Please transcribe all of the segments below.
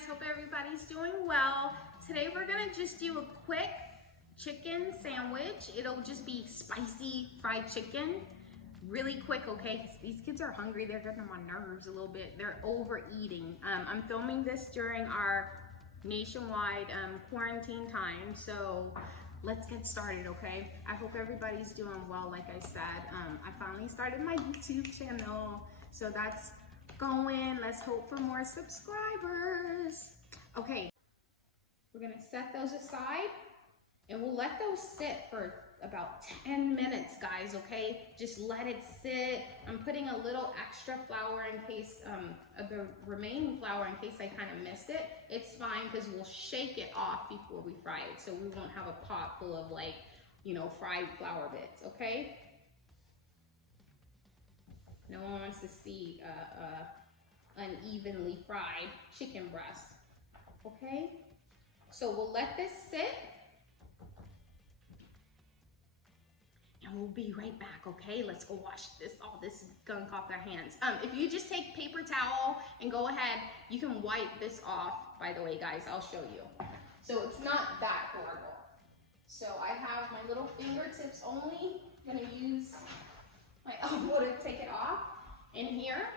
guys, hope everybody's doing well. Today we're gonna just do a quick chicken sandwich. It'll just be spicy fried chicken, really quick, okay? 'Cause these kids are hungry, they're getting on my nerves a little bit. They're overeating. I'm filming this during our nationwide quarantine time, so let's get started, okay? I hope everybody's doing well. Like I said, I finally started my YouTube channel, so that's going. Let's hope for more subscribers. Okay, we're gonna set those aside and we'll let those sit for about 10 minutes, guys, okay? Just let it sit. I'm putting a little extra flour in case, of the remaining flour in case I kind of missed it. It's fine because we'll shake it off before we fry it, so we won't have a pot full of, like, you know, fried flour bits, okay? No one wants to see unevenly fried chicken breast, okay? So we'll let this sit and we'll be right back, okay? Let's go wash all this gunk off our hands. If you just take paper towel and go ahead, you can wipe this off, by the way, guys, I'll show you. So it's not that horrible. So I have my little fingertips only. I'm gonna use my elbow to take it off. And here,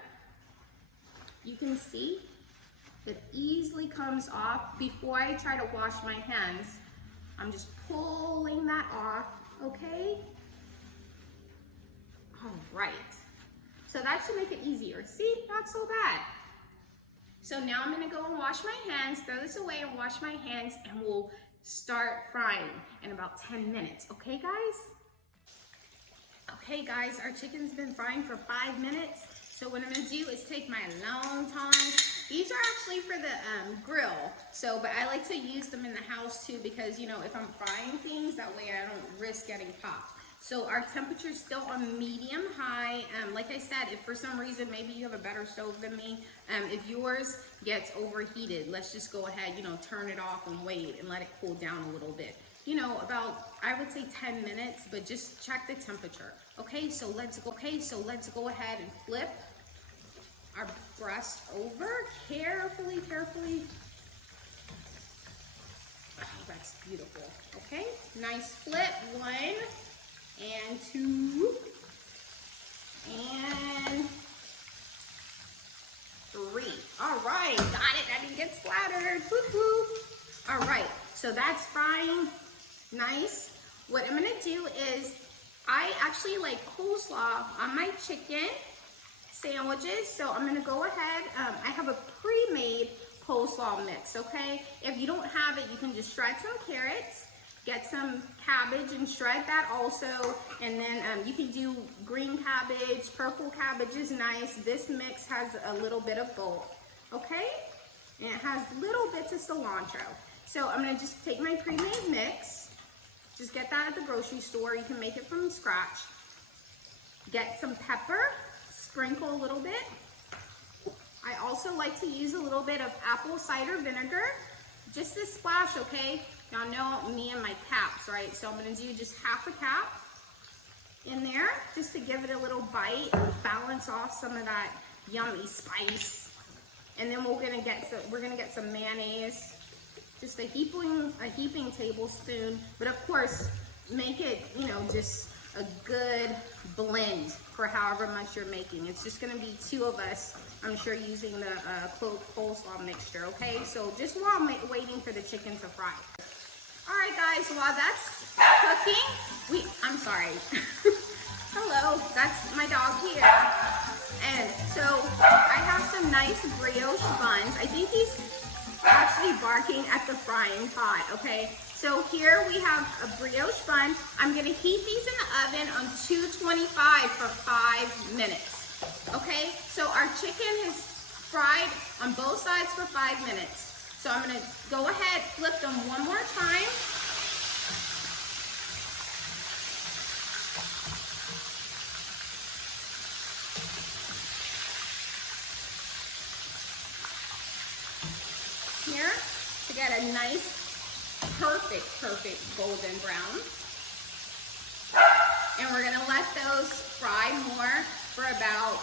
you can see that easily comes off. Before I try to wash my hands, I'm just pulling that off, okay? All right, so that should make it easier. See, not so bad. So now I'm gonna go and wash my hands, throw this away and wash my hands, and we'll start frying in about 10 minutes, okay guys? Okay guys, our chicken's been frying for 5 minutes. So what I'm gonna do is take my long tongs. These are actually for the grill, but I like to use them in the house too because, you know, if I'm frying things, that way I don't risk getting popped. So our temperature is still on medium high. Like I said, if for some reason, maybe you have a better stove than me, if yours gets overheated, let's just go ahead, you know, turn it off and wait and let it cool down a little bit. You know, about, I would say 10 minutes, but just check the temperature. Okay, so let's go ahead and flip our breast over carefully. Oh, that's beautiful. Okay, nice flip. 1 and 2 and 3. All right, got it. I didn't get splattered. Woo-hoo. All right, so that's frying. Nice. What I'm gonna do is, I actually like coleslaw on my chicken sandwiches, so I'm gonna go ahead, I have a pre-made coleslaw mix, okay? If you don't have it, you can just shred some carrots, get some cabbage and shred that also, and then you can do green cabbage, purple cabbage is nice. This mix has a little bit of both, okay? And it has little bits of cilantro. So I'm gonna just take my pre-made mix, just get that at the grocery store. You can make it from scratch. Get some pepper, sprinkle a little bit. I also like to use a little bit of apple cider vinegar, just a splash, okay? Y'all know me and my caps, right? So I'm gonna do just half a cap in there, just to give it a little bite, balance off some of that yummy spice. And then we're gonna get some mayonnaise. Just a heaping tablespoon, but of course, make it, you know, just a good blend for however much you're making. It's just gonna be 2 of us, I'm sure, using the coleslaw mixture, okay? So just while I'm waiting for the chicken to fry. All right, guys, while that's cooking, I'm sorry. Hello, that's my dog here. And so I have some nice brioche buns. I think he's actually barking at the frying pot, okay? So here we have a brioche bun. I'm gonna heat these in the oven on 225 for 5 minutes, okay? So our chicken is fried on both sides for 5 minutes. So I'm gonna go ahead, flip them one more time. Here to get a nice, perfect golden brown. And we're gonna let those fry more for about,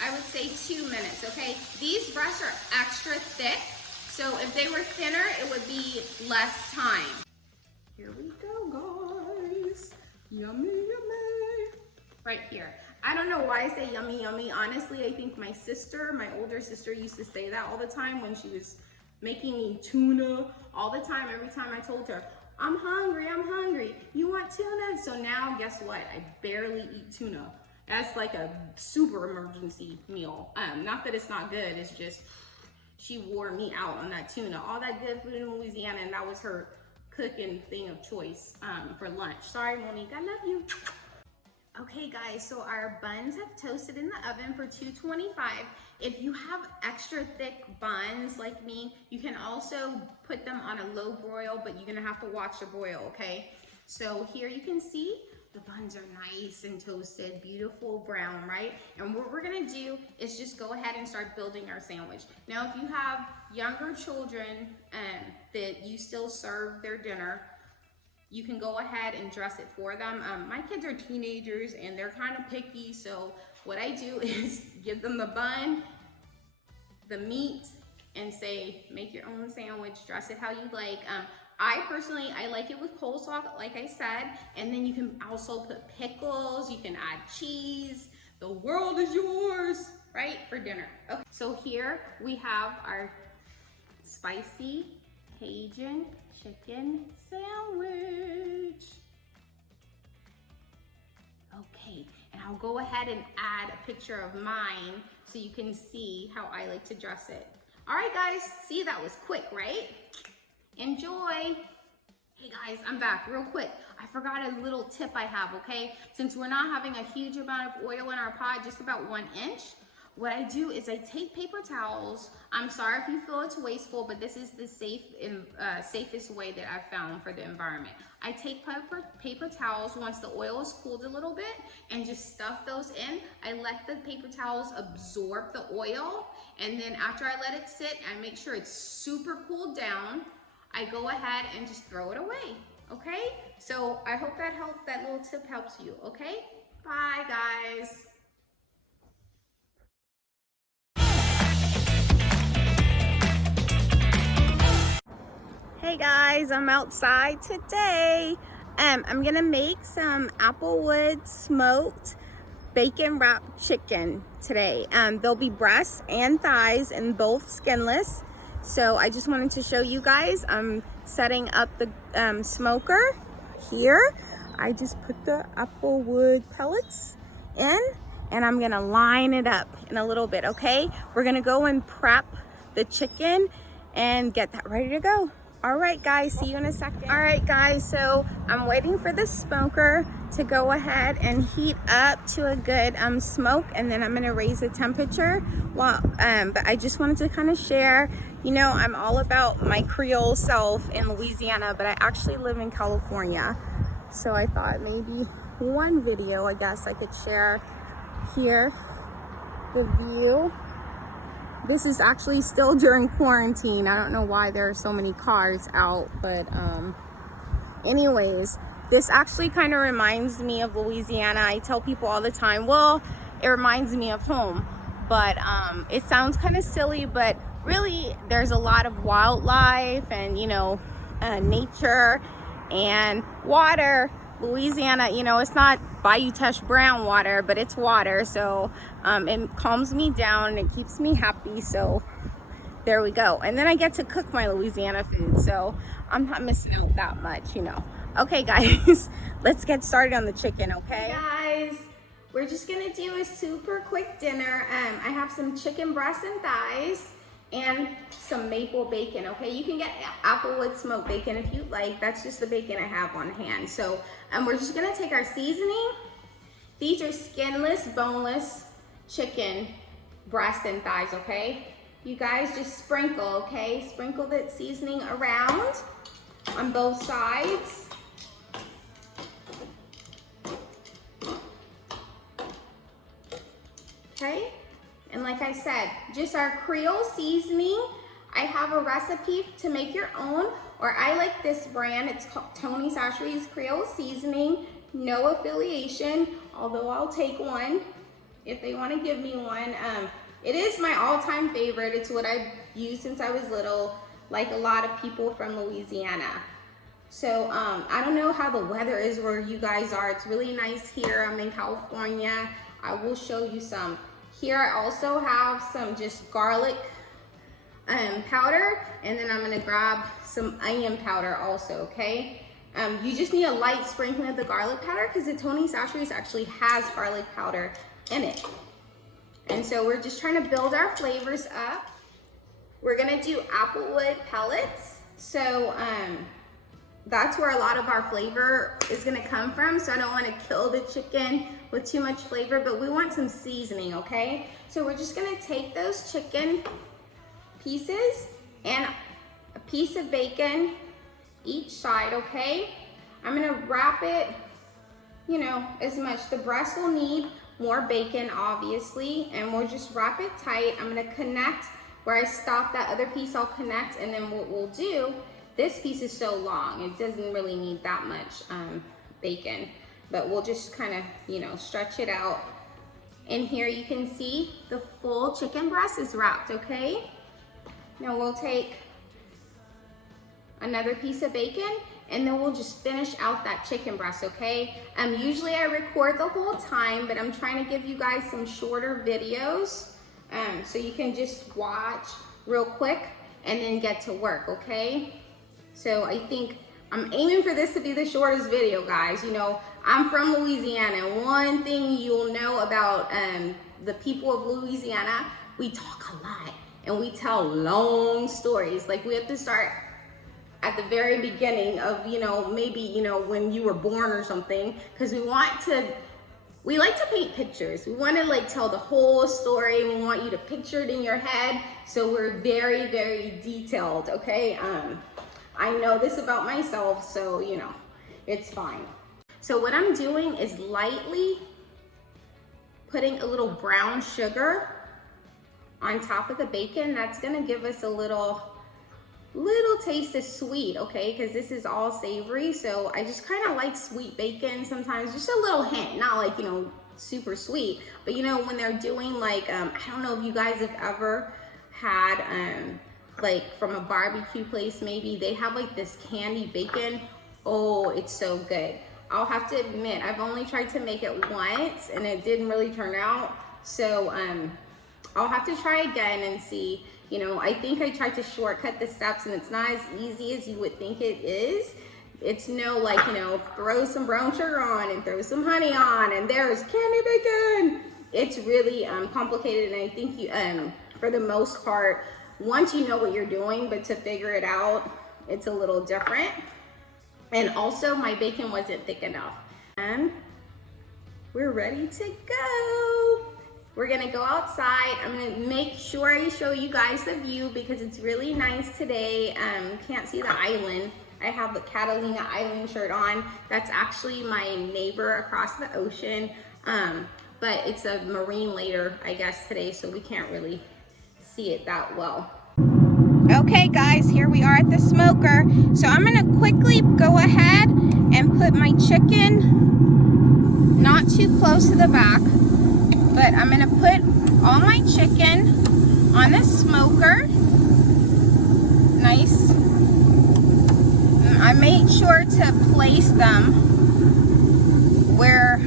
I would say 2 minutes, okay? These breasts are extra thick, So if they were thinner, it would be less time. Here we go, guys. Yummy, yummy. Right here. I don't know why I say yummy, yummy. Honestly, I think my sister, my older sister, used to say that all the time when she was making me tuna all the time. Every time I told her, I'm hungry, I'm hungry. You want tuna? So now, guess what? I barely eat tuna. That's like a super emergency meal. Not that it's not good, it's just she wore me out on that tuna. All that good food in Louisiana, and that was her cooking thing of choice for lunch. Sorry, Monique, I love you. Okay guys, so our buns have toasted in the oven for 225. If you have extra thick buns like me, you can also put them on a low broil, but you're gonna have to watch the broil, okay? So here you can see the buns are nice and toasted, beautiful brown, right? And what we're gonna do is just go ahead and start building our sandwich. Now, if you have younger children that you still serve their dinner, you can go ahead and dress it for them. My kids are teenagers and they're kind of picky, so what I do is give them the bun, the meat, and say, make your own sandwich, dress it how you like. I personally like it with coleslaw, like I said, and then you can also put pickles, you can add cheese. The world is yours, right, for dinner. Okay, so here we have our spicy Cajun chicken sandwich. Okay, and I'll go ahead and add a picture of mine so you can see how I like to dress it. All right, guys, see, that was quick, right? Enjoy. Hey guys, I'm back real quick. I forgot a little tip I have, okay? Since we're not having a huge amount of oil in our pot, just about 1 inch, what I do is I take paper towels. I'm sorry if you feel it's wasteful, but this is the safest way that I've found for the environment. I take paper towels once the oil is cooled a little bit and just stuff those in. I let the paper towels absorb the oil, and then after I let it sit, I make sure it's super cooled down. I go ahead and just throw it away, okay? So I hope that little tip helps you, okay? Bye, guys. Hey guys, I'm outside today. I'm gonna make some Applewood smoked bacon wrapped chicken today. There'll be breasts and thighs and both skinless. So I just wanted to show you guys. I'm setting up the smoker here. I just put the Applewood pellets in and I'm gonna line it up in a little bit, okay? We're gonna go and prep the chicken and get that ready to go. All right, guys, see you in a second. All right, guys, so I'm waiting for the smoker to go ahead and heat up to a good smoke, and then I'm gonna raise the temperature. Well, but I just wanted to kind of share, you know, I'm all about my Creole self in Louisiana, but I actually live in California. So I thought maybe one video, I guess I could share here, the view. This is actually still during quarantine. I don't know why there are so many cars out, but anyways, this actually kind of reminds me of Louisiana. I tell people all the time, well, it reminds me of home, but it sounds kind of silly, but really there's a lot of wildlife and, you know, nature and water. Louisiana, you know, it's not Bayou brown water, but it's water, so it calms me down and it keeps me happy. So there we go. And then I get to cook my Louisiana food, so I'm not missing out that much, you know. Okay guys, let's get started on the chicken. Okay guys, we're just gonna do a super quick dinner. I have some chicken breasts and thighs and some maple bacon, okay? You can get Applewood smoked bacon if you like. That's just the bacon I have on hand. So we're just gonna take our seasoning. These are skinless, boneless chicken breasts and thighs, okay? You guys just sprinkle, okay? Sprinkle that seasoning around on both sides. Okay? And like I said, just our Creole seasoning. I have a recipe to make your own, or I like this brand. It's called Tony Chachere's Creole Seasoning. No affiliation, although I'll take one if they want to give me one. It is my all-time favorite. It's what I've used since I was little. like a lot of people from Louisiana. So I don't know how the weather is where you guys are. It's really nice here. I'm in California. I will show you some. Here I also have some just garlic powder, and then I'm gonna grab some onion powder also, okay? You just need a light sprinkling of the garlic powder because the Tony Chachere's actually has garlic powder in it. And so we're just trying to build our flavors up. We're gonna do applewood pellets. So that's where a lot of our flavor is gonna come from. So I don't wanna kill the chicken with too much flavor, but we want some seasoning, okay? So we're just gonna take those chicken pieces and a piece of bacon each side, okay? I'm gonna wrap it, you know, as much. The breast will need more bacon, obviously, and we'll just wrap it tight. I'm gonna connect where I stopped that other piece, I'll connect, and then what we'll do, this piece is so long, it doesn't really need that much bacon, but we'll just kind of, you know, stretch it out. And here you can see the full chicken breast is wrapped, okay? Now we'll take another piece of bacon, and then we'll just finish out that chicken breast, okay? Usually I record the whole time, but I'm trying to give you guys some shorter videos, so you can just watch real quick and then get to work, okay? So I think I'm aiming for this to be the shortest video, guys. You know, I'm from Louisiana. One thing you'll know about the people of Louisiana, we talk a lot and we tell long stories. Like we have to start at the very beginning of, you know, maybe, you know, when you were born or something, because we like to paint pictures. We want to like tell the whole story. We want you to picture it in your head. So we're very, very detailed, okay? I know this about myself, so, you know, it's fine. So what I'm doing is lightly putting a little brown sugar on top of the bacon. That's gonna give us a little taste of sweet, okay? Because this is all savory, so I just kind of like sweet bacon sometimes, just a little hint, not like, you know, super sweet, but you know, when they're doing like, I don't know if you guys have ever had, like from a barbecue place, maybe they have like this candy bacon. Oh, it's so good. I'll have to admit, I've only tried to make it once and it didn't really turn out. So I'll have to try again and see. You know, I think I tried to shortcut the steps and it's not as easy as you would think it is. It's no like, you know, throw some brown sugar on and throw some honey on and there's candy bacon. It's really complicated, and I think you, for the most part, once you know what you're doing, but to figure it out, it's a little different. And also my bacon wasn't thick enough. And we're ready to go. We're gonna go outside. I'm gonna make sure I show you guys the view because it's really nice today. Can't see the island. I have the Catalina Island shirt on. That's actually my neighbor across the ocean. But it's a marine later, I guess, today, so we can't really see it that well. Okay guys, here we are at the smoker. So I'm gonna quickly go ahead and put my chicken not too close to the back, but I'm gonna put all my chicken on the smoker. Nice. I made sure to place them where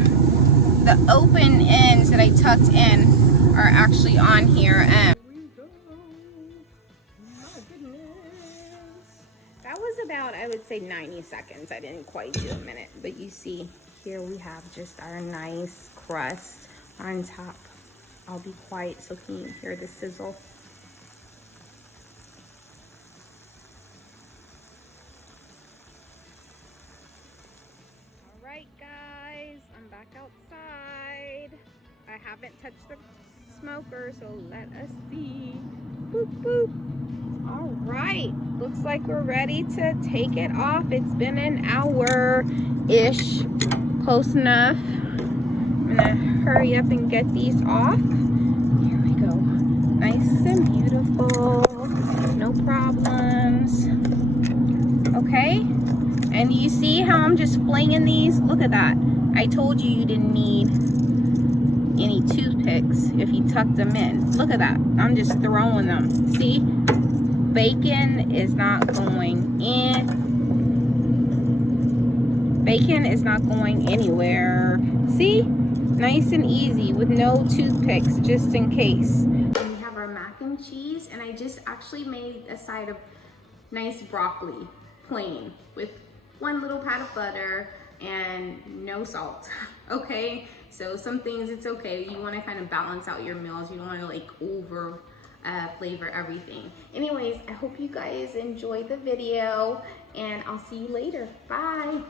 the open ends that I tucked in are actually on here. That was about, I would say, 90 seconds. I didn't quite do a minute, but you see here we have just our nice crust on top. I'll be quiet so can you hear the sizzle. All right, guys, I'm back outside. I haven't touched the smoker, so let us see. Boop, boop. All right, looks like we're ready to take it off. It's been an hour-ish, close enough. I'm gonna hurry up and get these off. Here we go. Nice and beautiful, no problems. Okay, and you see how I'm just flinging these? Look at that. I told you didn't need any toothpicks if you tucked them in. Look at that. I'm just throwing them. See? bacon is not going in. Bacon is not going anywhere. See? Nice and easy with no toothpicks, just in case. We have our mac and cheese, and I just actually made a side of nice broccoli, plain, with one little pat of butter and no salt. Okay, so some things it's okay. You want to kind of balance out your meals. You don't want to like over flavor everything. Anyways, I hope you guys enjoyed the video, and I'll see you later. Bye.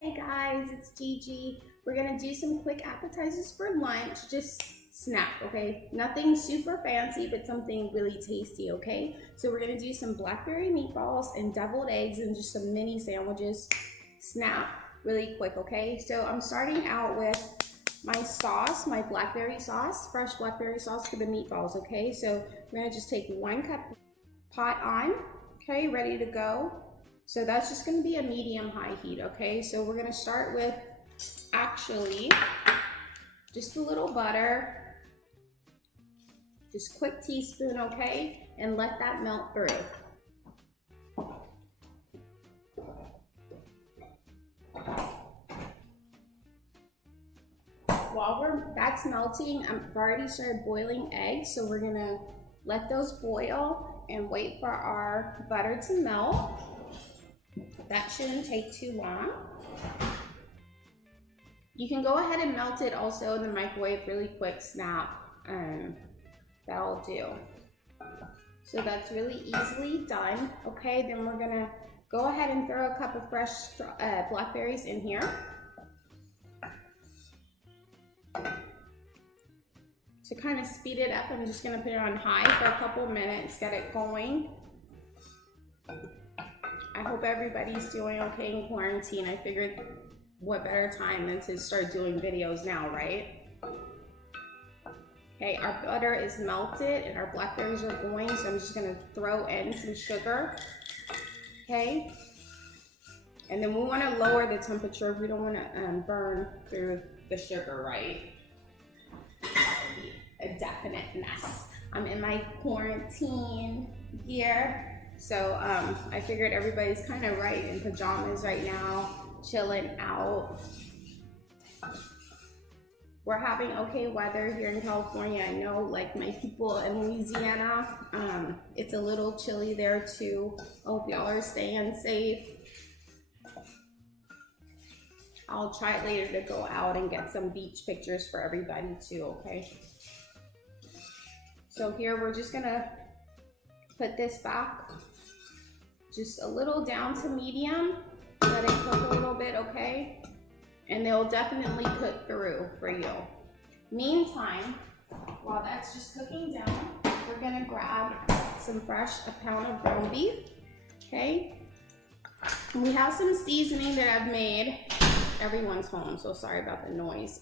Hey guys, it's Gigi. We're gonna do some quick appetizers for lunch, just snack, okay? Nothing super fancy, but something really tasty, okay? So we're gonna do some blackberry meatballs and deviled eggs and just some mini sandwiches, snack, really quick, okay? So I'm starting out with my sauce, my blackberry sauce, fresh blackberry sauce for the meatballs, okay? So we're gonna just take 1 cup pot on, okay, ready to go. So that's just gonna be a medium-high heat, okay? So we're gonna start with actually just a little butter, just quick teaspoon, okay? And let that melt through. While that's melting, I've already started boiling eggs, so we're gonna let those boil and wait for our butter to melt. That shouldn't take too long. You can go ahead and melt it also in the microwave, really quick, snap. That'll do. So that's really easily done. Okay, then we're gonna go ahead and throw a cup of fresh blackberries in here. To kind of speed it up, I'm just gonna put it on high for a couple minutes, get it going. I hope everybody's doing okay in quarantine. I figured what better time than to start doing videos now, right? Okay, our butter is melted and our blackberries are going, so I'm just gonna throw in some sugar, okay? And then we wanna lower the temperature. We don't wanna burn through the sugar, right? That would be a definite mess. I'm in my quarantine gear. So I figured everybody's kind of right in pajamas right now, chilling out. We're having okay weather here in California. I know like my people in Louisiana, it's a little chilly there too. I hope y'all are staying safe. I'll try later to go out and get some beach pictures for everybody too, okay? So here we're just gonna put this back just a little down to medium, let it cook a little bit, okay? And they'll definitely cook through for you. Meantime, while that's just cooking down, we're gonna grab some a pound of ground beef, okay? And we have some seasoning that I've made. Everyone's home, so sorry about the noise.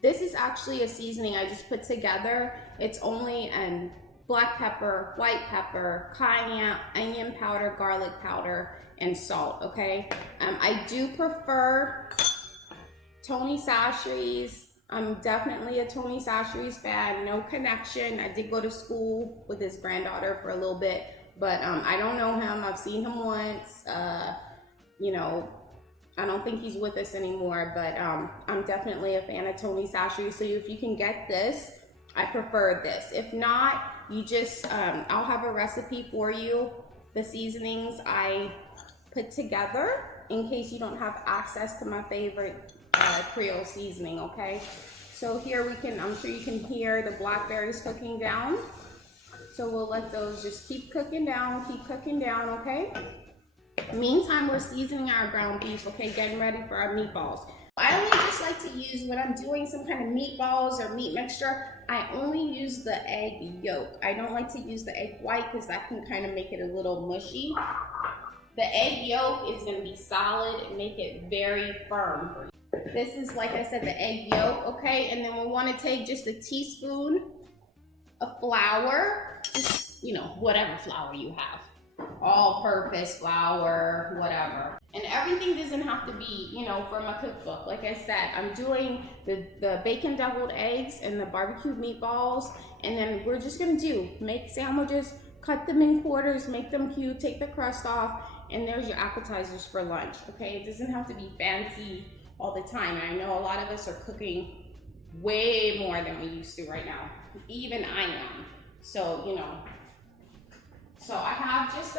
This is actually a seasoning I just put together. It's only black pepper, white pepper, cayenne, onion powder, garlic powder, and salt, okay? I do prefer Tony Chachere's. I'm definitely a Tony Chachere's fan, no connection. I did go to school with his granddaughter for a little bit, but I don't know him. I've seen him once. You know, I don't think he's with us anymore, but I'm definitely a fan of Tony Chachere's. So if you can get this, I prefer this. If not, you just, I'll have a recipe for you. The seasonings I put together in case you don't have access to my favorite Creole seasoning, okay? So here we can, I'm sure you can hear the blackberries cooking down. So we'll let those just keep cooking down, okay? Meantime, we're seasoning our ground beef, okay? Getting ready for our meatballs. I only just like to use, when I'm doing some kind of meatballs or meat mixture, I only use the egg yolk. I don't like to use the egg white because that can kind of make it a little mushy. The egg yolk is going to be solid and make it very firm for you. This is, like I said, the egg yolk, okay? And then we want to take just a teaspoon of flour, just, you know, whatever flour you have. All-purpose flour, whatever. And everything doesn't have to be, you know, from a cookbook. Like I said, I'm doing the bacon deviled eggs and the barbecue meatballs, and then we're just gonna make sandwiches, cut them in quarters, make them cute, take the crust off, and there's your appetizers for lunch, okay? It doesn't have to be fancy all the time. And I know a lot of us are cooking way more than we used to right now. Even I am. So, you know, so I have just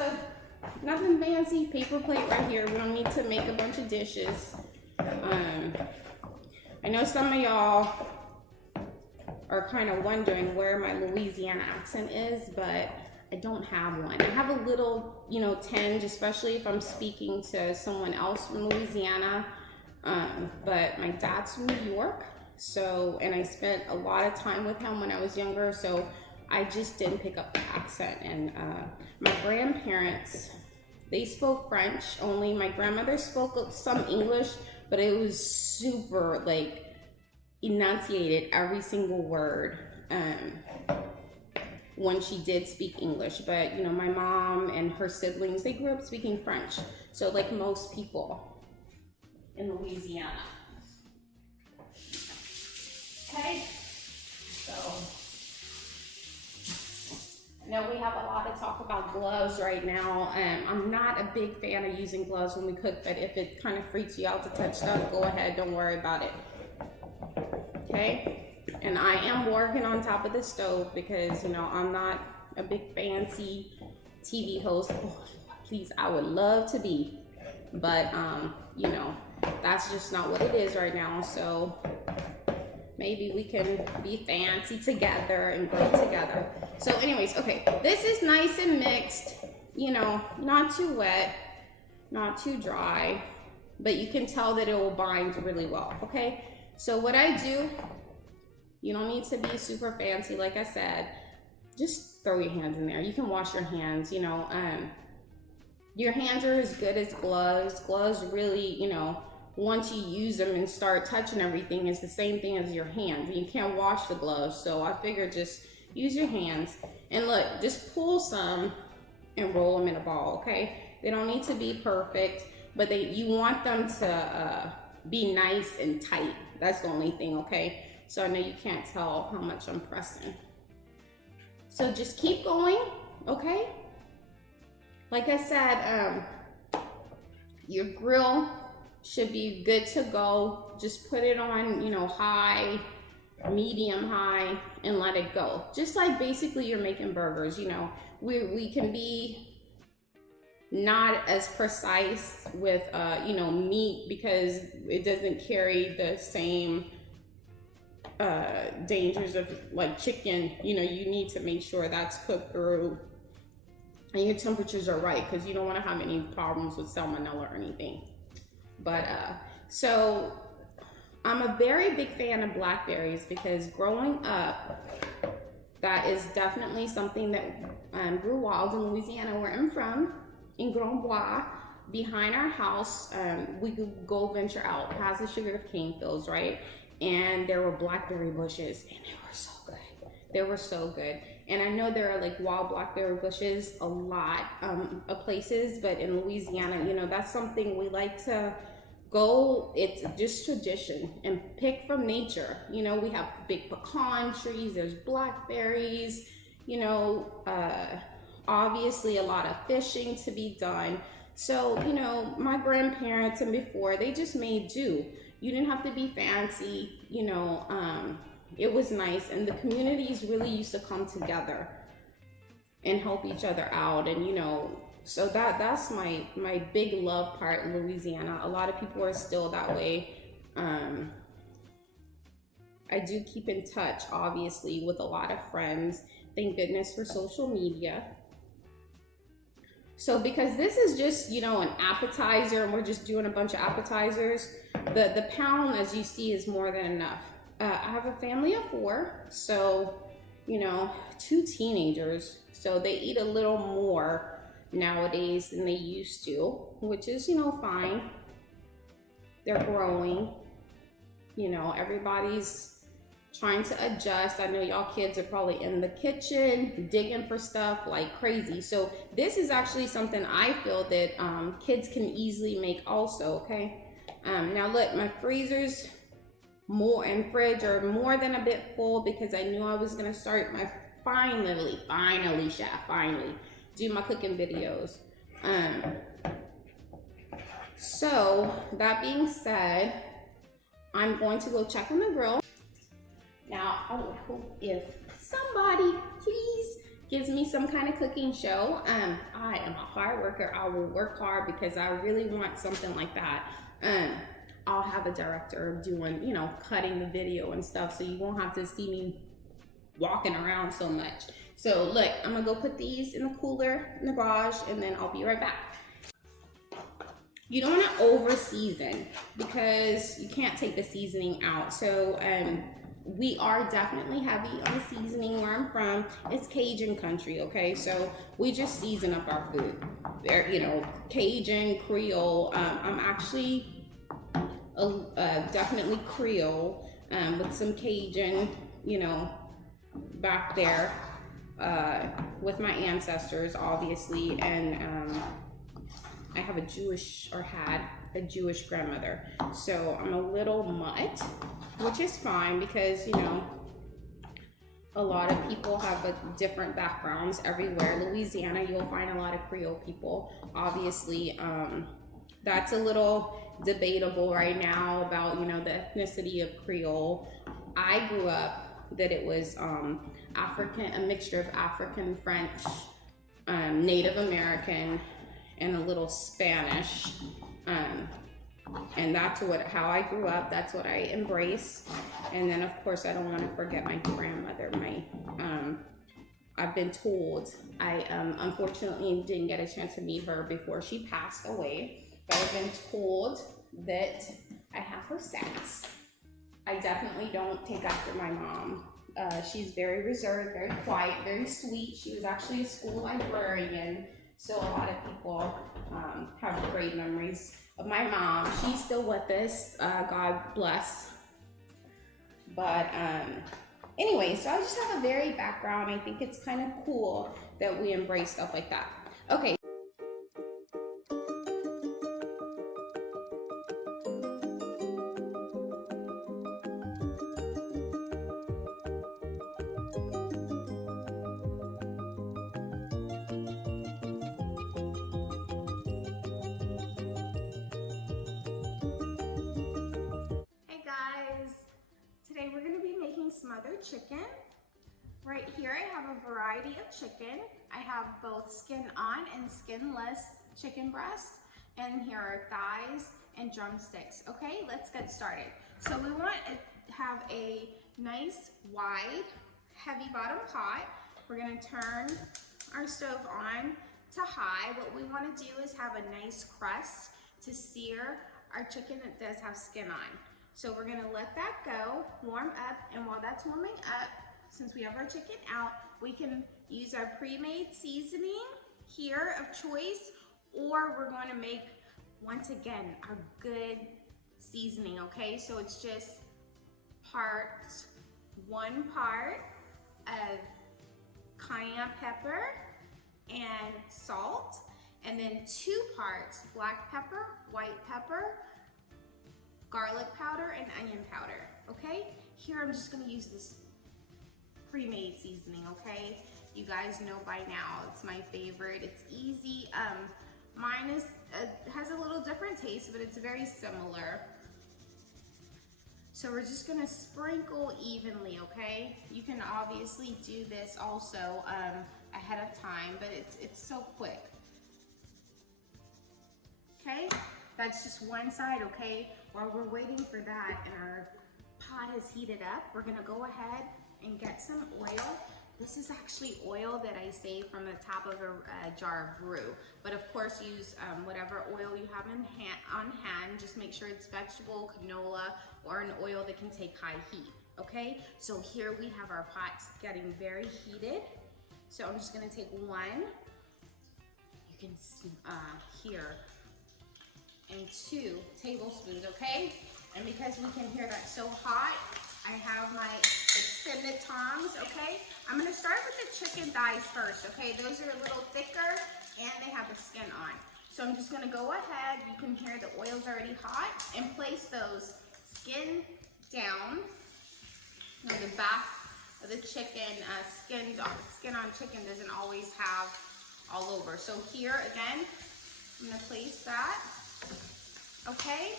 nothing fancy, paper plate right here. We don't need to make a bunch of dishes. I know some of y'all are kind of wondering where my Louisiana accent is, but I don't have one. I have a little, you know, tinge, especially if I'm speaking to someone else from Louisiana. But my dad's from New York, so, and I spent a lot of time with him when I was younger, so I just didn't pick up the accent. And my grandparents, they spoke French only. My grandmother spoke some English, but it was super like enunciated every single word when she did speak English. But you know, my mom and her siblings, they grew up speaking French. So like most people in Louisiana. Okay, so I know we have a lot to talk about gloves right now. I'm not a big fan of using gloves when we cook, but if it kind of freaks you out to touch stuff, go ahead, don't worry about it. Okay, and I am working on top of the stove because, you know, I'm not a big fancy TV host. Oh, please, I would love to be, but you know, that's just not what it is right now. So maybe we can be fancy together and grow together. So anyways, okay, this is nice and mixed, you know, not too wet, not too dry, but you can tell that it will bind really well, okay? So what I do, you don't need to be super fancy, like I said, just throw your hands in there. You can wash your hands, you know, your hands are as good as gloves. Gloves really, you know, once you use them and start touching everything, it's the same thing as your hands. You can't wash the gloves, so I figured just use your hands. And look, just pull some and roll them in a ball, okay? They don't need to be perfect, but you want them to be nice and tight. That's the only thing, okay? So I know you can't tell how much I'm pressing. So just keep going, okay? Like I said, your grill should be good to go. Just put it on, you know, high, medium high, and let it go. Just like basically you're making burgers, you know. We can be not as precise with, you know, meat because it doesn't carry the same dangers of like chicken. You know, you need to make sure that's cooked through and your temperatures are right because you don't want to have any problems with salmonella or anything. But so I'm a very big fan of blackberries because growing up, that is definitely something that grew wild in Louisiana, where I'm from, in Grand Bois. Behind our house, we could go venture out past the sugar cane fields, right? And there were blackberry bushes, and they were so good. They were so good. And I know there are like wild blackberry bushes a lot of places, but in Louisiana, you know, that's something we like to go. It's just tradition and pick from nature. You know, we have big pecan trees, there's blackberries, you know, obviously a lot of fishing to be done. So, you know, my grandparents and before, they just made do. You didn't have to be fancy, you know, it was nice, and the communities really used to come together and help each other out. And you know, so that's my big love part in Louisiana. A lot of people are still that way. I do keep in touch, obviously, with a lot of friends. Thank goodness for social media. So because this is just, you know, an appetizer, and we're just doing a bunch of appetizers, the pound, as you see, is more than enough. I have a family of 4, so, you know, 2 teenagers, so they eat a little more nowadays than they used to, which is, you know, fine. They're growing, you know, everybody's trying to adjust. I know y'all kids are probably in the kitchen digging for stuff like crazy. So this is actually something I feel that kids can easily make also, okay? Now look, my freezers and fridge are more than a bit full because I knew I was gonna start my finally, chef, finally do my cooking videos. So that being said, I'm going to go check on the grill. Now, I would hope if somebody, please, gives me some kind of cooking show. I am a hard worker. I will work hard because I really want something like that. I'll have a director doing, you know, cutting the video and stuff, so you won't have to see me walking around so much. So look, I'm gonna go put these in the cooler in the garage, and then I'll be right back. You don't want to over season because you can't take the seasoning out. So we are definitely heavy on seasoning where I'm from. It's Cajun country, okay? So we just season up our food. There, you know, Cajun, Creole. I'm actually definitely Creole with some Cajun, you know, back there with my ancestors, obviously, and I have had a Jewish grandmother, so I'm a little mutt, which is fine because, you know, a lot of people have different backgrounds everywhere. Louisiana, you'll find a lot of Creole people. Obviously, that's a little debatable right now about, you know, the ethnicity of Creole. I grew up that it was African, a mixture of African, French, Native American, and a little Spanish, and that's how I grew up. That's what I embrace. And then of course I don't want to forget my grandmother. I've been told, I unfortunately didn't get a chance to meet her before she passed away, but I've been told that I have her sass. I definitely don't take after my mom. She's very reserved, very quiet, very sweet. She was actually a school librarian. So a lot of people have great memories of my mom. She's still with us, God bless. But anyway, so I just have a varied background. I think it's kind of cool that we embrace stuff like that. Okay. Today we're going to be making smothered chicken. Right here I have a variety of chicken. I have both skin on and skinless chicken breast, and here are thighs and drumsticks. Okay, let's get started. So we want to have a nice wide heavy bottom pot. We're going to turn our stove on to high. What we want to do is have a nice crust to sear our chicken that does have skin on. So we're gonna let that go, warm up, and while that's warming up, since we have our chicken out, we can use our pre-made seasoning here of choice, or we're going to make, once again, our good seasoning, okay? So it's just one part of cayenne pepper and salt, and then 2 parts black pepper, white pepper, garlic powder, and onion powder, okay? Here I'm just gonna use this pre-made seasoning, okay? You guys know by now, it's my favorite. It's easy. Mine has a little different taste, but it's very similar. So we're just gonna sprinkle evenly, okay? You can obviously do this also ahead of time, but it's so quick. Okay, that's just one side, okay? While we're waiting for that and our pot is heated up, we're gonna go ahead and get some oil. This is actually oil that I saved from the top of a jar of roux. But of course, use whatever oil you have on hand. Just make sure it's vegetable, canola, or an oil that can take high heat, okay? So here we have our pots getting very heated. So I'm just gonna take one. You can see here. And 2 tablespoons, okay? And because we can hear that so hot, I have my extended tongs, okay? I'm gonna start with the chicken thighs first, okay? Those are a little thicker and they have the skin on. So I'm just gonna go ahead, you can hear the oil's already hot, and place those skin down. You know, the back of the chicken, skin on chicken doesn't always have all over. So here again, I'm gonna place that, okay?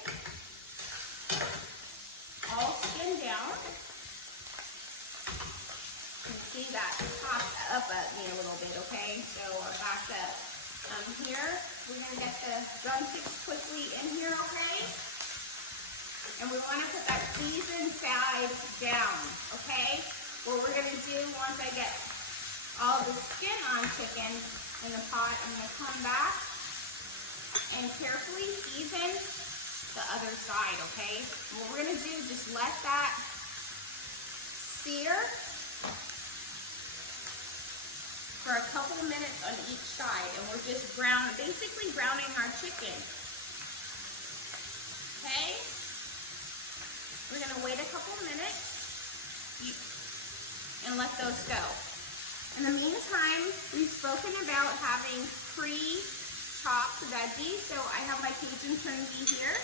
All skin down. You can see that popped up at me a little bit, okay? So I'll back up. Here, we're gonna get the drumsticks quickly in here, okay? And we wanna put that seasoned side down, okay? What we're gonna do once I get all the skin on chicken in the pot, I'm gonna come back and carefully season the other side, okay? And what we're gonna do, just let that sear for a couple minutes on each side, and we're just basically browning our chicken, okay? We're gonna wait a couple minutes and let those go. In the meantime, we've spoken about having pre-chopped veggies, so I have my Cajun turkey here.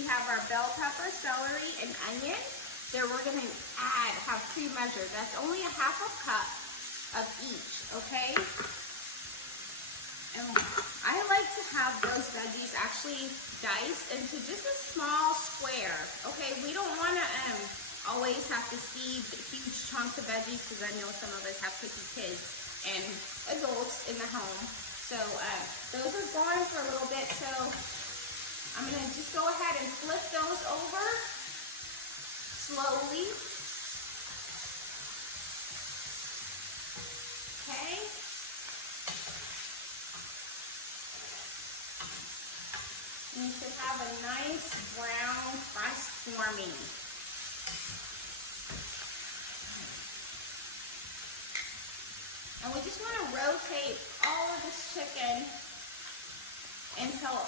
We have our bell pepper, celery, and onion. There we're gonna have pre-measured. That's only a half a cup of each, okay? And I like to have those veggies actually diced into just a small square, okay? We don't wanna always have to see huge chunks of veggies, because I know some of us have picky kids and adults in the home. So those are gone for a little bit, so I'm gonna just go ahead and flip those over slowly. Okay. And you should have a nice brown crust forming. And we just want to rotate all of this chicken until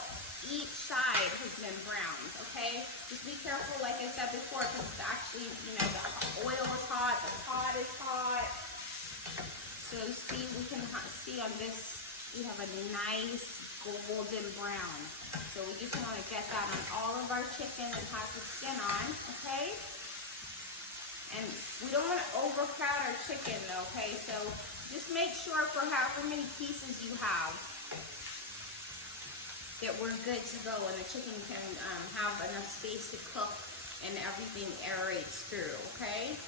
each side has been browned, okay? Just be careful, like I said before, because it's actually, you know, the oil is hot, the pot is hot. So see, we can see on this, we have a nice golden brown. So we just want to get that on all of our chicken that has the skin on, okay? And we don't want to overcrowd our chicken though, okay? So just make sure for however many pieces you have that we're good to go, and the chicken can have enough space to cook and everything aerates through, okay?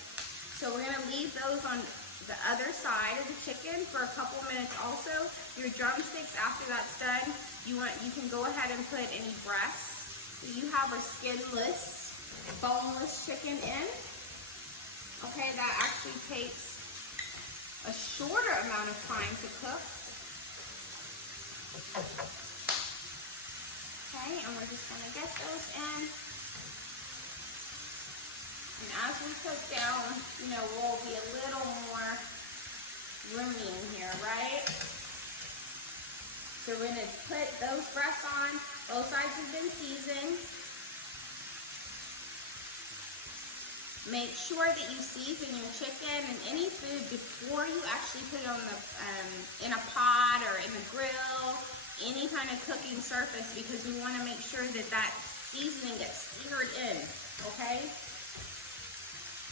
So we're gonna leave those on the other side of the chicken for a couple minutes also. Your drumsticks, after that's done, you can go ahead and put any breasts that you have, a skinless, boneless chicken in. Okay, that actually takes a shorter amount of time to cook. Okay, and we're just gonna get those in. And as we cook down, you know, we'll be a little more roomy in here, right? So we're gonna put those breasts on. Both sides have been seasoned. Make sure that you season your chicken and any food before you actually put it on the in a pot or in the grill, any kind of cooking surface, because we want to make sure that that seasoning gets seared in, okay?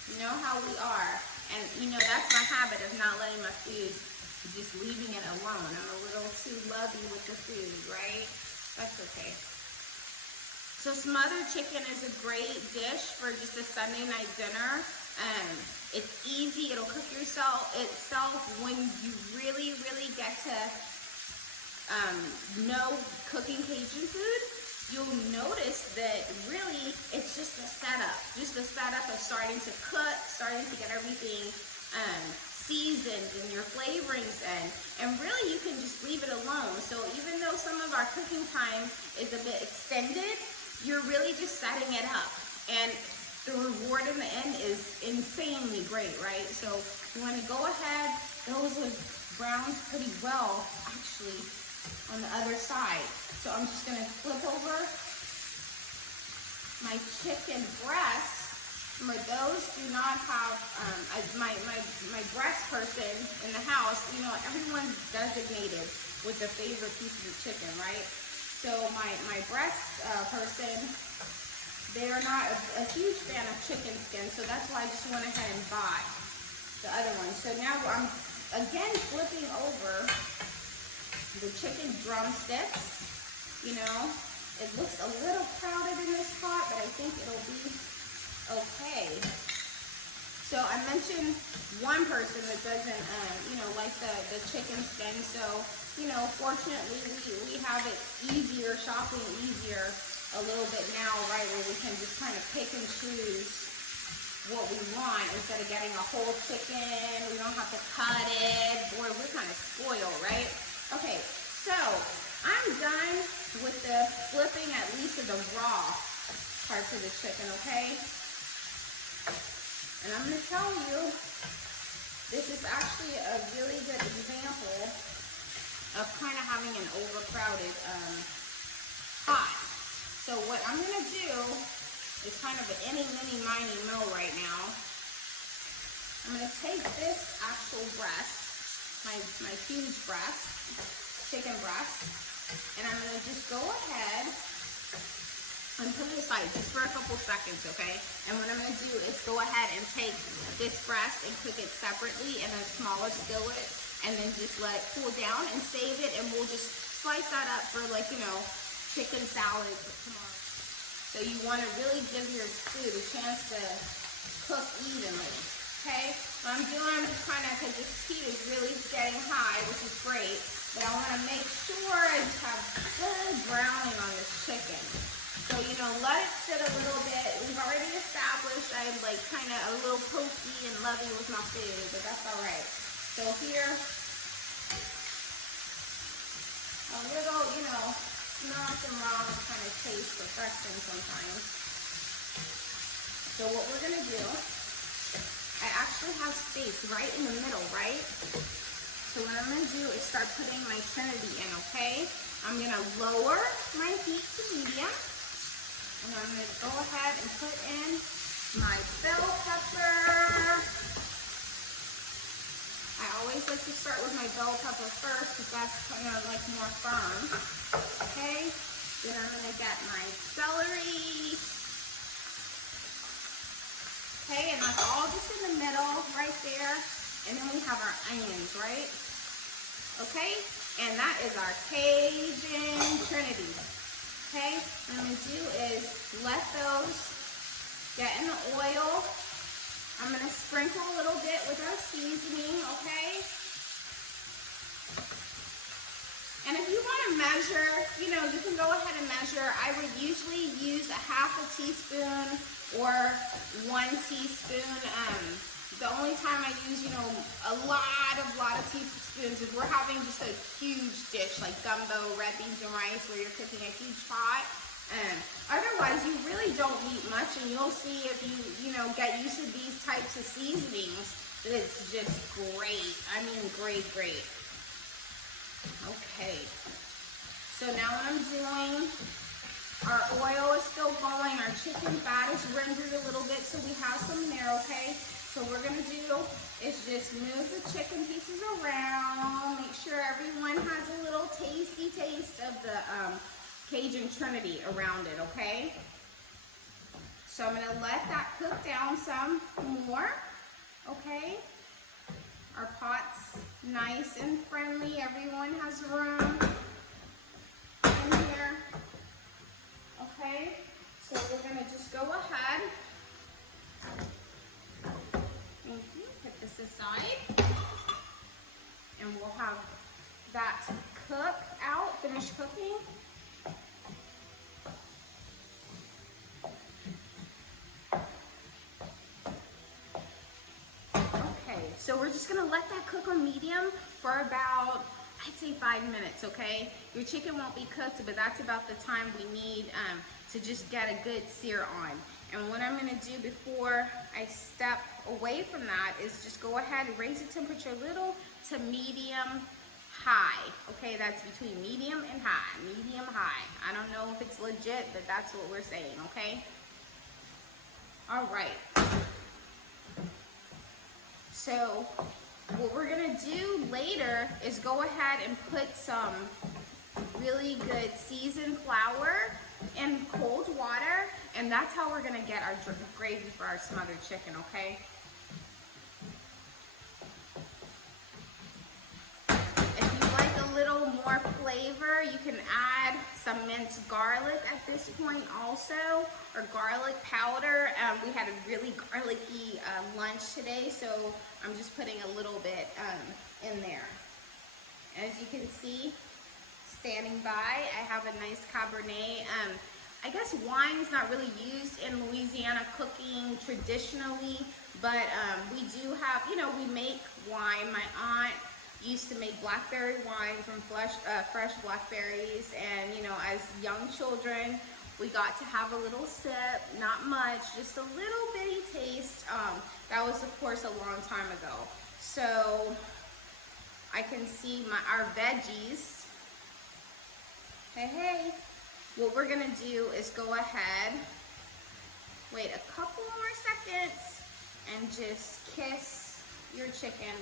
You know how we are. And you know, that's my habit of not letting my food, just leaving it alone. I'm a little too lovey with the food, right? That's okay. So smothered chicken is a great dish for just a Sunday night dinner. It's easy, it'll cook itself when you really, really get to know cooking Cajun food. You'll notice that really it's just the setup of starting to cook, starting to get everything seasoned and your flavorings in, and really you can just leave it alone. So even though some of our cooking time is a bit extended, you're really just setting it up, and the reward in the end is insanely great, right? So you want to go ahead, those have browned pretty well actually on the other side. So I'm just going to flip over my chicken breast But those do not have, my breast person in the house, you know, everyone's designated with the favorite piece of the chicken, right? So my breast person, they are not a huge fan of chicken skin, so that's why I just went ahead and bought the other one. So now I'm again flipping over the chicken drumsticks. You know, it looks a little crowded in this pot, but I think it'll be okay. So I mentioned one person that doesn't, you know, like the chicken skin. So, you know, fortunately we have it easier, shopping easier a little bit now, right, where we can just kind of pick and choose what we want instead of getting a whole chicken. We don't have to cut it. Boy, we're kind of spoiled, right? Okay, so I'm done with the flipping at least of the raw parts of the chicken, okay? And I'm going to tell you, this is actually a really good example of kind of having an overcrowded pot. So what I'm going to do is kind of an any, mini, miny, mo right now. I'm going to take this actual breast, my huge breast, chicken breast, and I'm going to just go ahead and put it aside just for a couple seconds, okay? And what I'm going to do is go ahead and take this breast and cook it separately in a smaller skillet, and then just let it cool down and save it, and we'll just slice that up for, like, you know, chicken salad tomorrow. So you want to really give your food a chance to cook evenly, okay? What I'm doing, I'm just trying to, because this heat is really getting high, which is great, but I want to make sure I just have good browning on this chicken. So, you know, let it sit a little bit. We've already established I'm like kind of a little pokey and lovey with my food, but that's all right. So here, a little, you know, nothing wrong with kind of taste perfection sometimes. So what we're going to do, I actually have space right in the middle, right? So what I'm going to do is start putting my Trinity in, okay? I'm going to lower my heat to medium. And I'm going to go ahead and put in my bell pepper. I always like to start with my bell pepper first because that's kind of like more firm. Okay, then I'm going to get my celery. Okay, and that's all just in the middle right there. And then we have our onions, right? Okay, and that is our Cajun Trinity. Okay, what I'm going to do is let those get in the oil. I'm going to sprinkle a little bit with our seasoning, okay? And if you want to measure, you know, you can go ahead and measure. I would usually use a half a teaspoon or 1 teaspoon. The only time I use, you know, a lot of teaspoons is we're having just a huge dish like gumbo, red beans and rice, where you're cooking a huge pot. Otherwise, you really don't need much, and you'll see if you know, get used to these types of seasonings, that it's just great. I mean, great. Okay. So now what I'm doing, our oil is still going, our chicken fat is rendered a little bit, so we have some there, okay? So what we're going to do is just move the chicken pieces around, make sure everyone has a little tasty taste of the Cajun Trinity around it, okay? So I'm going to let that cook down some more, okay? Our pot's nice and friendly. Everyone has room in here, okay? So we're going to just go ahead. Put this aside, and we'll have that cook out, finish cooking. Okay, so we're just gonna let that cook on medium for about, I'd say 5 minutes, okay? Your chicken won't be cooked, but that's about the time we need to just get a good sear on. And what I'm gonna do before I step away from that is just go ahead and raise the temperature a little to medium high. Okay, that's between medium and high, medium high. I don't know if it's legit, but that's what we're saying, okay? All right. So what we're gonna do later is go ahead and put some really good seasoned flour in cold water, and that's how we're gonna get our gravy for our smothered chicken, okay? If you like a little more flavor, you can add some minced garlic at this point also, or garlic powder. We had a really garlicky lunch today, so I'm just putting a little bit in there. As you can see, standing by, I have a nice Cabernet. I guess wine is not really used in Louisiana cooking traditionally, but we do have, you know, we make wine. My aunt used to make blackberry wine from fresh blackberries, and you know, as young children, we got to have a little sip, not much, just a little bitty taste. That was, of course, a long time ago. So I can see our veggies. Hey, hey. What we're gonna do is go ahead, wait a couple more seconds, and just kiss your chicken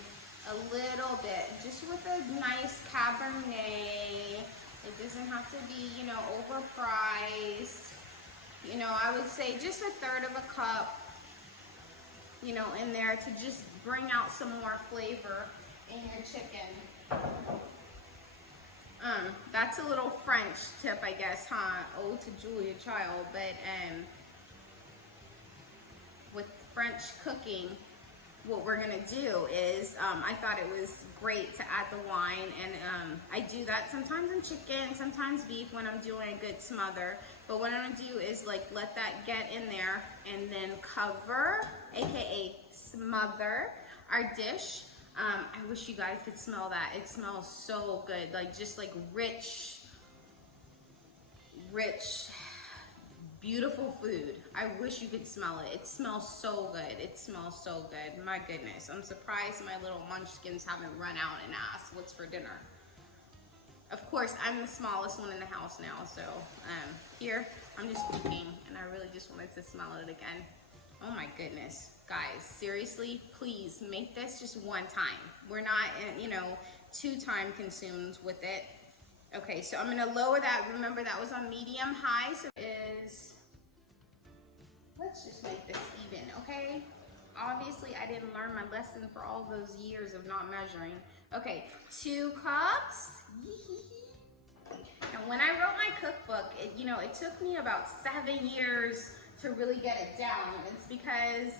a little bit, just with a nice Cabernet. It doesn't have to be, you know, overpriced. You know, I would say just a third of a cup, you know, in there to just bring out some more flavor in your chicken. That's a little French tip, I guess, huh? Ode to Julia Child, but with French cooking, what we're gonna do is, I thought it was great to add the wine, and I do that sometimes in chicken, sometimes beef when I'm doing a good smother. But what I'm gonna do is like let that get in there and then cover, AKA smother, our dish. I wish you guys could smell that. It smells so good, like just like rich, beautiful food. I wish you could smell it. It smells so good. It smells so good. My goodness. I'm surprised my little munchkins haven't run out and asked what's for dinner. Of course, I'm the smallest one in the house now, so here I'm just cooking, and I really just wanted to smell it again. Oh my goodness. Guys, seriously, please make this just one time. We're not, you know, 2 time consumed with it. Okay, so I'm gonna lower that. Remember, that was on medium high, so it is, let's just make this even, okay? Obviously, I didn't learn my lesson for all those years of not measuring. Okay, 2 cups. And when I wrote my cookbook, you know, it took me about 7 years to really get it down. It's because,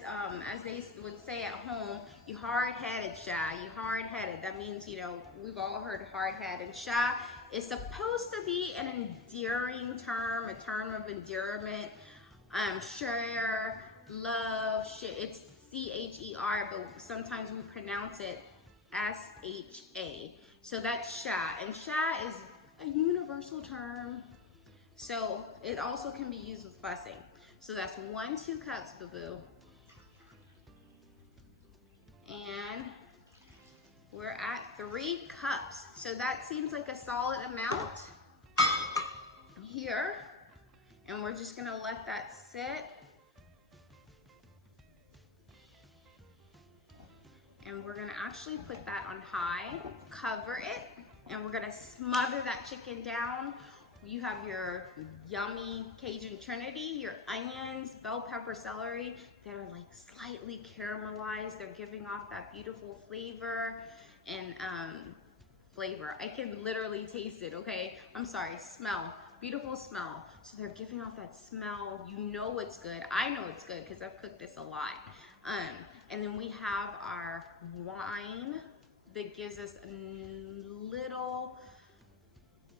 as they would say at home, you hard-headed, Sha, you hard-headed. That means, you know, we've all heard hard-headed. Sha is supposed to be an endearing term, a term of endearment. Share, love, it's C-H-E-R, but sometimes we pronounce it S-H-A. So that's Sha, and Sha is a universal term. So it also can be used with fussing. So that's 1-2 cups, boo-boo. And we're at 3 cups. So that seems like a solid amount here. And we're just gonna let that sit. And we're gonna actually put that on high, cover it, and we're gonna smother that chicken down. You have your yummy Cajun Trinity, your onions, bell pepper, celery that are like slightly caramelized. They're giving off that beautiful flavor and flavor. I can literally taste it, okay? I'm sorry, smell, beautiful smell. So they're giving off that smell. You know it's good. I know it's good because I've cooked this a lot. And then we have our wine that gives us a little,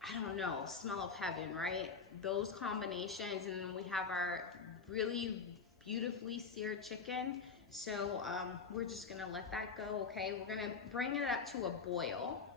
I don't know, smell of heaven, right? Those combinations, and then we have our really beautifully seared chicken. So we're just gonna let that go, okay? We're gonna bring it up to a boil,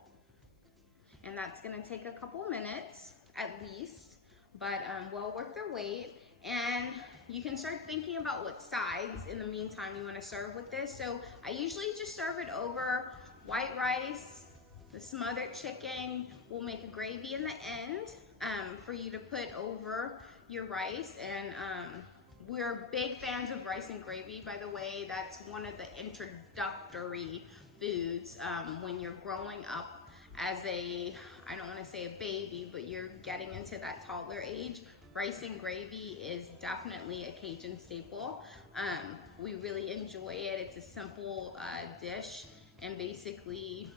and that's gonna take a couple minutes at least, but well worth their wait. And you can start thinking about what sides in the meantime you wanna serve with this. So I usually just serve it over white rice, the smothered chicken. We'll make a gravy in the end for you to put over your rice, and we're big fans of rice and gravy, by the way. That's one of the introductory foods when you're growing up as a, I don't want to say a baby, but you're getting into that toddler age. Rice and gravy is definitely a Cajun staple. We really enjoy it. It's a simple dish, and basically,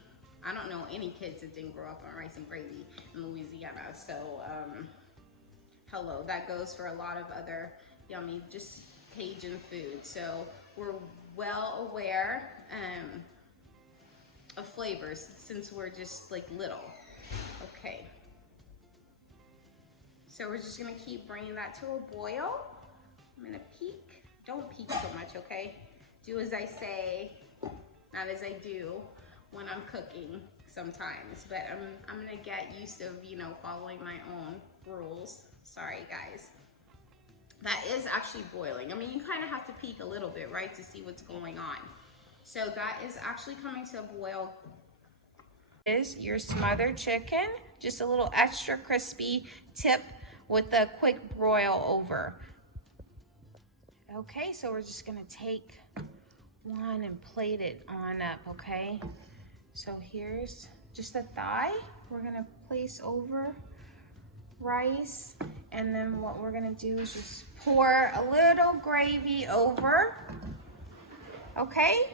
I don't know any kids that didn't grow up on rice and gravy in Louisiana. So, hello, that goes for a lot of other yummy, just Cajun food. So we're well aware of flavors since we're just like little. Okay. So we're just gonna keep bringing that to a boil. I'm gonna peek. Don't peek so much, okay? Do as I say, not as I do when I'm cooking sometimes. But I'm gonna get used to, you know, following my own rules. Sorry, guys. That is actually boiling. I mean, you kind of have to peek a little bit, right, to see what's going on. So that is actually coming to a boil. Is your smothered chicken, just a little extra crispy tip with a quick broil over. Okay, so we're just gonna take one and plate it on up, okay? So here's just a thigh. We're gonna place over rice, and then what we're gonna do is just pour a little gravy over, okay?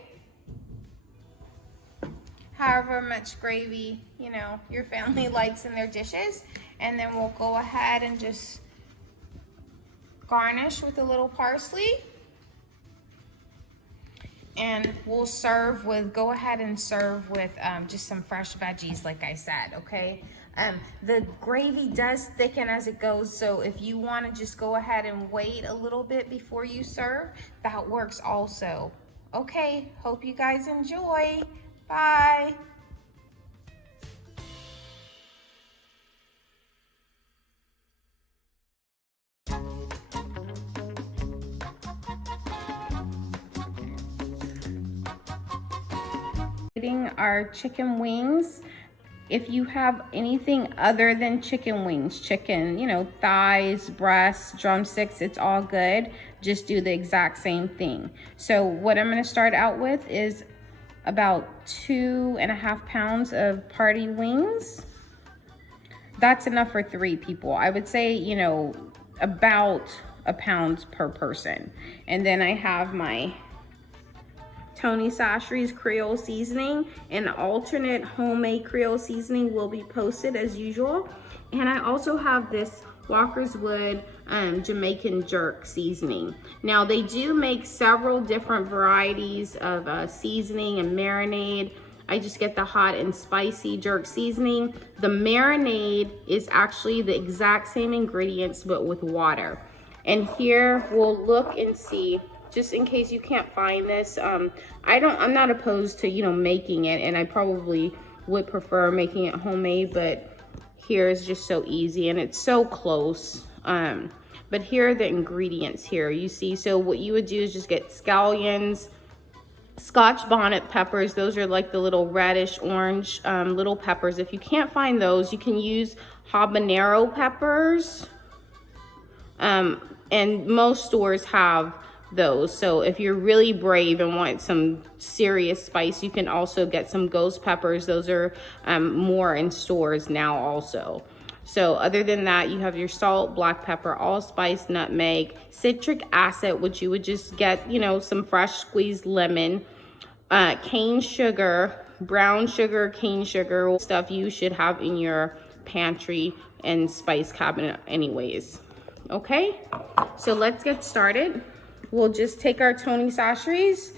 However much gravy, you know, your family likes in their dishes. And then we'll go ahead and just garnish with a little parsley. And we'll serve with, go ahead and serve with just some fresh veggies, like I said, okay? The gravy does thicken as it goes, so if you want to just go ahead and wait a little bit before you serve, that works also. Okay, hope you guys enjoy. Bye. Our chicken wings. If you have anything other than chicken wings, chicken, you know, thighs, breasts, drumsticks, it's all good. Just do the exact same thing. So what I'm going to start out with is about 2.5 pounds of party wings. That's enough for 3 people. I would say, you know, about a pound per person. And then I have my Tony Chachere's Creole seasoning. An alternate homemade Creole seasoning will be posted as usual. And I also have this Walker's Wood Jamaican jerk seasoning. Now they do make several different varieties of seasoning and marinade. I just get the hot and spicy jerk seasoning. The marinade is actually the exact same ingredients but with water. And here we'll look and see, just in case you can't find this. I'm not opposed to, you know, making it, and I probably would prefer making it homemade, but here is just so easy and it's so close. But here are the ingredients here, you see. So what you would do is just get scallions, Scotch bonnet peppers. Those are like the little reddish orange little peppers. If you can't find those, you can use habanero peppers. And most stores have those. So if you're really brave and want some serious spice, you can also get some ghost peppers. Those are more in stores now also. So other than that, you have your salt, black pepper, allspice, nutmeg, citric acid, which you would just get, you know, some fresh squeezed lemon, cane sugar, brown sugar, cane sugar, stuff you should have in your pantry and spice cabinet anyways. Okay, so let's get started. We'll just take our Tony Chachere's,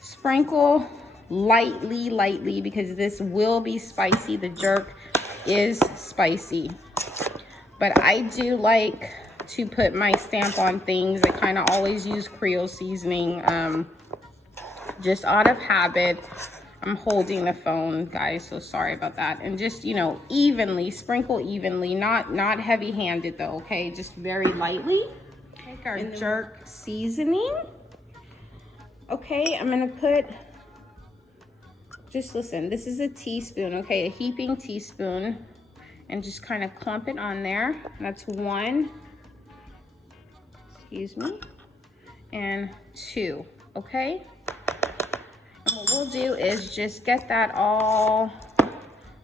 sprinkle lightly because this will be spicy. The jerk is spicy, but I do like to put my stamp on things. I kind of always use Creole seasoning, just out of habit. I'm holding the phone, guys, so sorry about that. And just, you know, evenly, sprinkle evenly, not heavy-handed though, okay? Just very lightly. Take our jerk seasoning. Okay, I'm gonna put, just listen, this is a teaspoon, okay? A heaping teaspoon. And just kind of clump it on there. That's 1. Excuse me. and 2, okay? And what we'll do is just get that all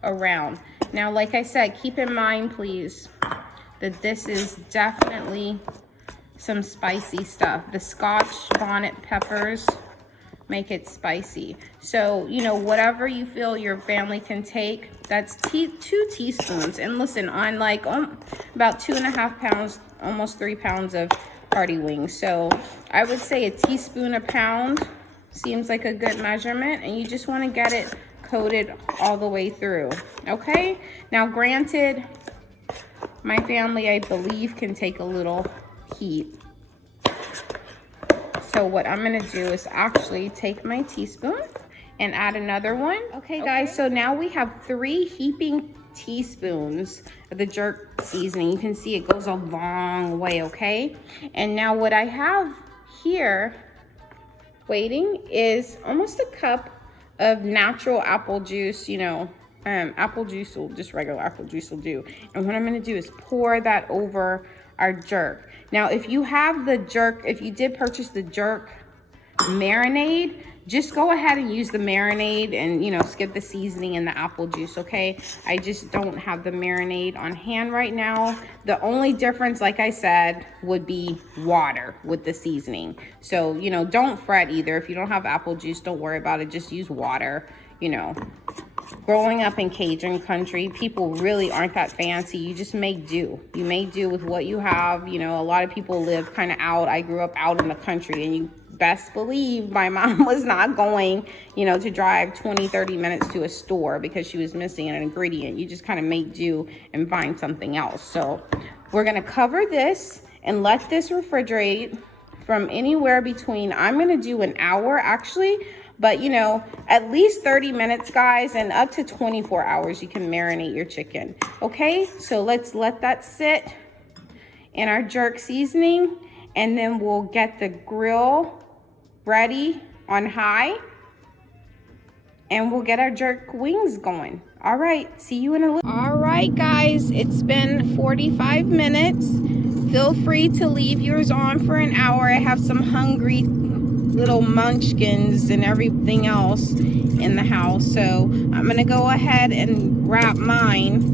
around. Now, like I said, keep in mind, please, that this is definitely some spicy stuff. The Scotch bonnet peppers make it spicy. So, you know, whatever you feel your family can take, that's 2 teaspoons. And listen, on like about 2.5 pounds, almost 3 pounds of party wings. So I would say a teaspoon a pound seems like a good measurement, and you just want to get it coated all the way through. Okay, now granted, my family, I believe, can take a little heat. So what I'm gonna do is actually take my teaspoon and add another one. Okay guys, so now we have 3 heaping teaspoons of the jerk seasoning. You can see it goes a long way, okay? And now what I have here waiting is almost a cup of natural apple juice. You know, apple juice will, just regular apple juice will do. And what I'm gonna do is pour that over our jerk. Now, if you have the jerk, if you did purchase the jerk marinade, just go ahead and use the marinade and, you know, skip the seasoning and the apple juice, okay? I just don't have the marinade on hand right now. The only difference, like I said, would be water with the seasoning. So, you know, don't fret either. If you don't have apple juice, don't worry about it. Just use water, you know. Growing up in Cajun country, people really aren't that fancy. You just make do. You make do with what you have. You know, a lot of people live kind of out. I grew up out in the country, and you best believe my mom was not going, you know, to drive 20, 30 minutes to a store because she was missing an ingredient. You just kind of make do and find something else. So we're going to cover this and let this refrigerate from anywhere between, I'm going to do an hour actually, but you know, at least 30 minutes, guys, and up to 24 hours you can marinate your chicken. Okay, so let's let that sit in our jerk seasoning, and then we'll get the grill ready on high, and we'll get our jerk wings going. All right, see you in a little. All right, guys, it's been 45 minutes. Feel free to leave yours on for an hour. I have some hungry little munchkins and everything else in the house, so I'm gonna go ahead and wrap mine.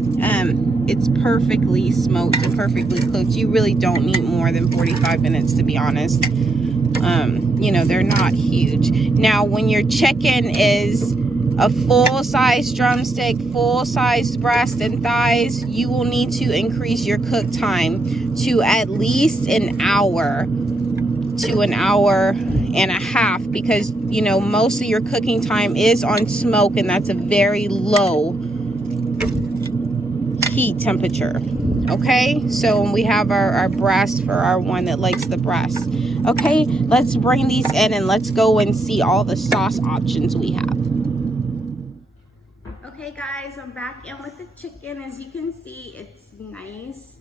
It's perfectly smoked and perfectly cooked. You really don't need more than 45 minutes, to be honest. You know, they're not huge. Now, when your chicken is a full-size drumstick, full-size breast and thighs, you will need to increase your cook time to at least an hour to an hour and a half, because, you know, most of your cooking time is on smoke, and that's a very low heat temperature. Okay, so when we have our breast for our one that likes the breast. Okay, let's bring these in and let's go and see all the sauce options we have. Okay guys, I'm back in with the chicken. As you can see, it's nice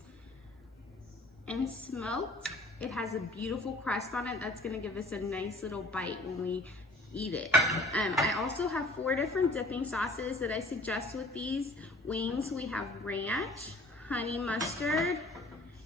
and smoked. It has a beautiful crust on it. That's gonna give us a nice little bite when we eat it. I also have 4 different dipping sauces that I suggest with these wings. We have ranch, honey mustard.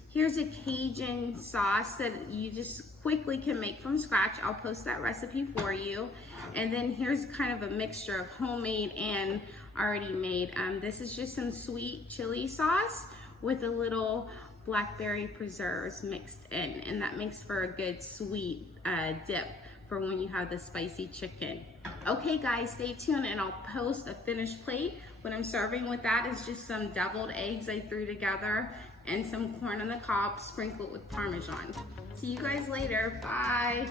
Here's a Cajun sauce that you just quickly can make from scratch. I'll post that recipe for you. And then here's kind of a mixture of homemade and already made. This is just some sweet chili sauce with a little blackberry preserves mixed in, and that makes for a good sweet dip for when you have the spicy chicken. Okay guys, stay tuned and I'll post a finished plate. What I'm serving with that is just some deviled eggs I threw together and some corn on the cob sprinkled with Parmesan. See you guys later, bye.